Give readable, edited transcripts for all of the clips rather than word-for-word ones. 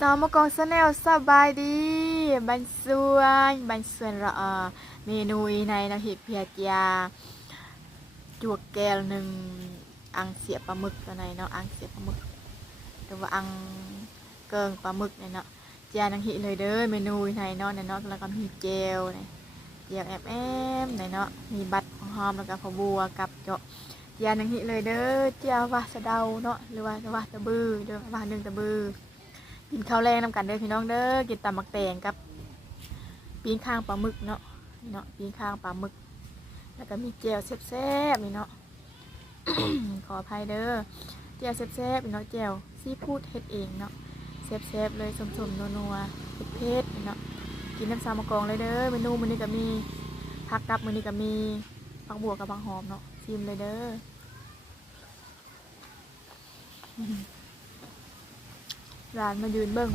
สาวมกองแนลสบายดีบันส่วนละเมนูในเราเห็ดเพียกยาจวกแก้วหนึ่งอังเสียปลาหมึกตัวไหนเนาะอังเสียปลาหมึกหรือว่าอังเกิงปลาหมึกเนี่ยเนาะจานังหิเลยเด้อเมนูในเนาะแล้วก็มีเจลเนี่ยเจลแอมเนี่ยเนาะมีบัตรของหอมแล้วก็ข้าวบัวกับเจาะจานังหิเลยเด้อเจ้าว่าสะเดาเนาะหรือว่าตะบือเด้อว่าหนึ่งตะบือ กินข้าวแรงนำกันเด้อพี่น้องเด้อกินตำมักแตงกับปีนข้างปลาหมึกเนาะปีนข้างปลาหมึกแล้วก็มีเจียวแซ่บๆนี่เนาะ ขออภัยเด้อเจียวแซ่บๆนี่เนาะเจียวซีฟู้ดเฮ็ดเองเนาะแซ่บๆเลยสมๆนัวๆเผ็ดๆนี่เนาะกินน้ำซามะกองเลยเด้อเมนูมื้อนี้ก็มีผักกับมื้อนี้ก็มีผักบัวกับผักหอมเนาะชิมเลยเด้อ ร้านมายืนเบิ่ง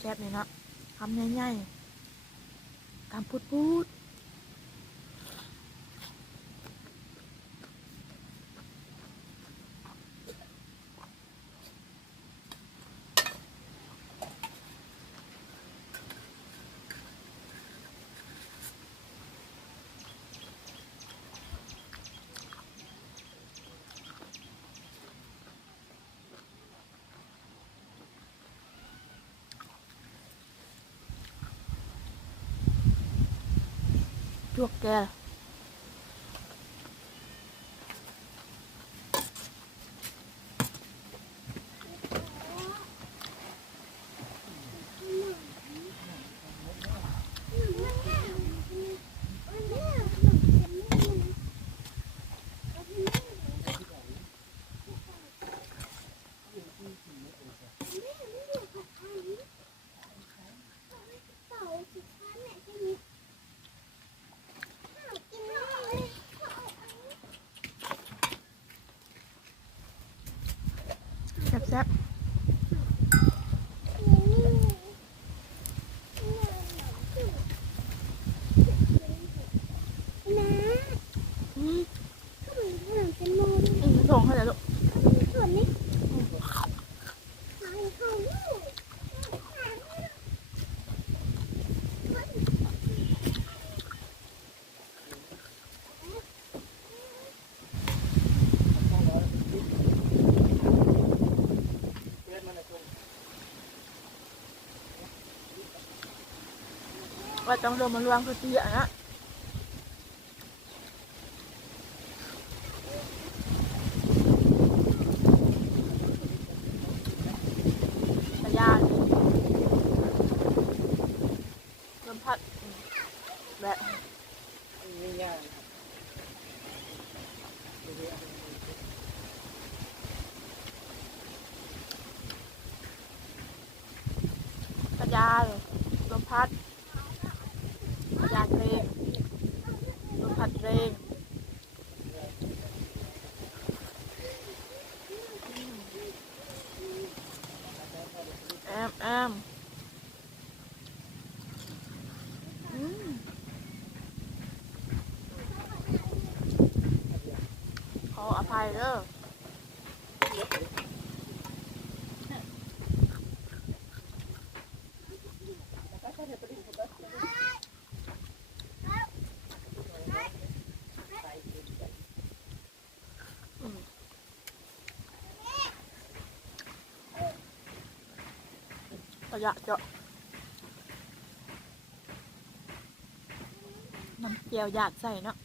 แซ่บๆนี่เนาะคำใหญ่ๆคำพูดๆ จวกแกแซ่บๆส่งให้เลยลูกว่าต้องลงมาลวงคือเสียนะกระยานลมพัดแบบกระยานลมพัดกระยานเรงลมพัดเรงแอมอืมขออภัยเด้ออืมกระยะเจาะน้ำเจียวหยาดใส่เนาะ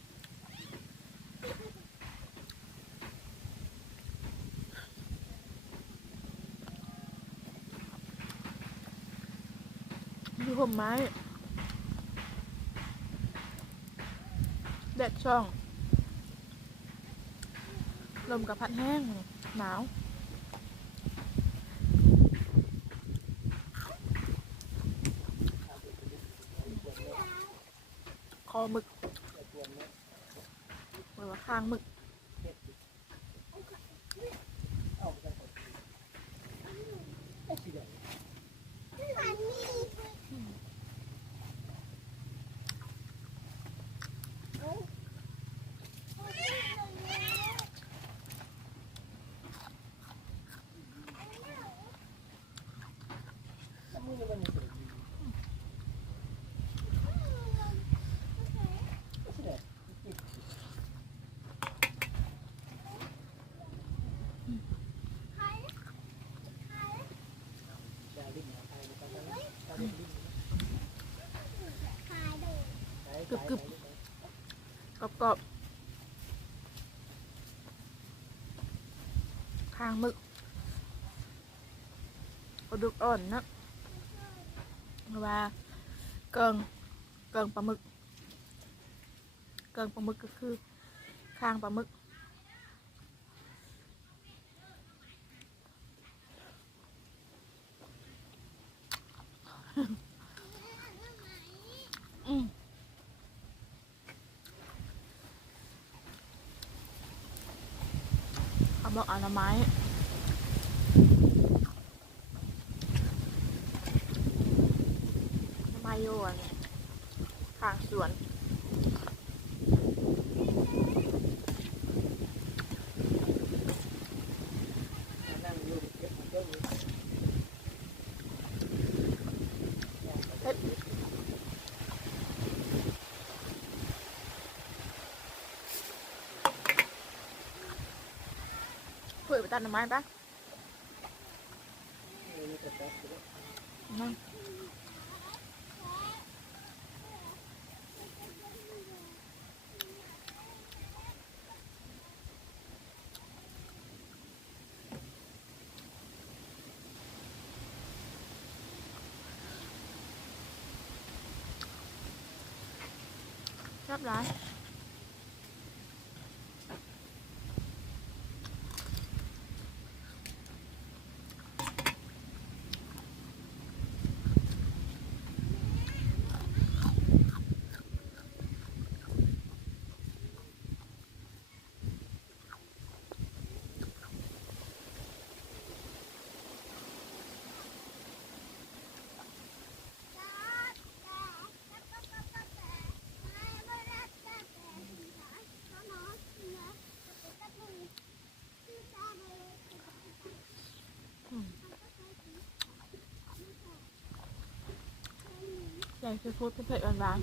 ดูผมไม้ แดดช่องลมกับพัดแห้งหนาวคอหมึกหรือว่าคางหมึกกรึบกรึบกรอบกรอบคางหมึกปลาดุกอ่อนนะว่าเกิงปลาหมึกเกิงปลาหมึกก็คือคางปลาหมึกเขาบอกอนามัยโยนข้างสวนคุยไปตัดหน่อไม้ปะนั่งชอบร้านอยากจะพูดเผ็ดๆหวาน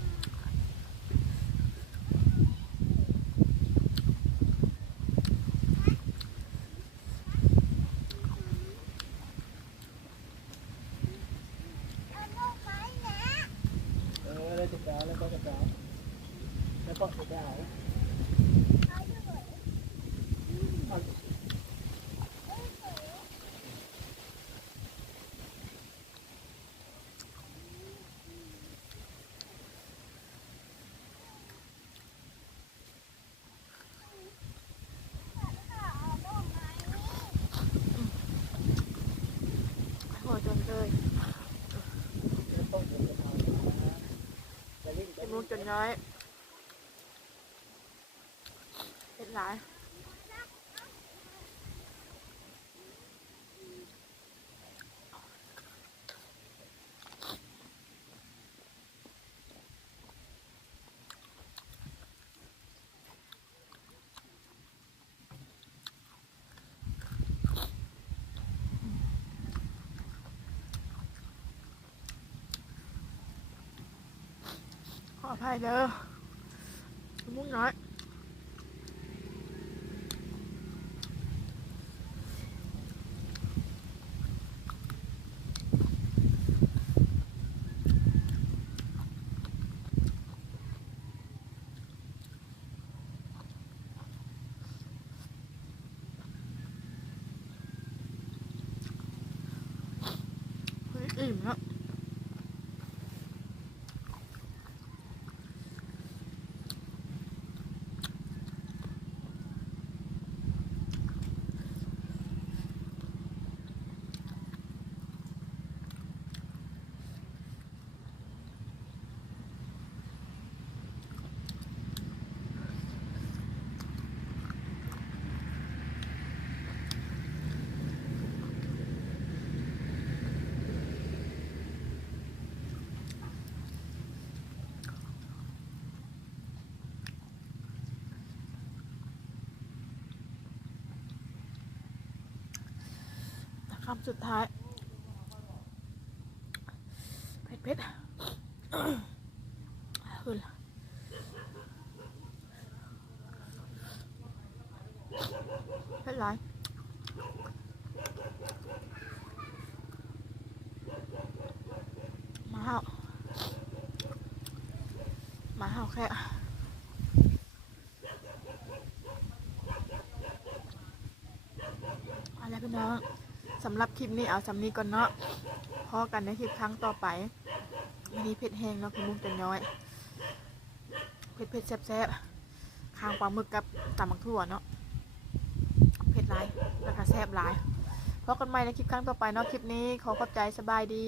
โหจนเลยเป็นมุกจนน้อยเป็นหลายขออภัยเด้อมุกน้อยอิ่มแล้ว ำสุดท้ายเผ็ดเผ็ดขึ้นเผ็ดหลายมาห้าวแค่อะไรพี่น้องสำหรับคลิปนี้เอาสำนี้ก่อนเนาะพอกันในคลิปครั้งต่อไปวันนี้เผ็ดแห้งเนาะพี่มุกจะน้อยเผ็ดแซ่บๆข้างปลาหมึกกับตำบักถั่วเนาะเผ็ดหลายแล้วก็แซ่บหลายพบกันใหม่ในคลิปครั้งต่อไปเนาะคลิปนี้ขอขอบใจสบายดี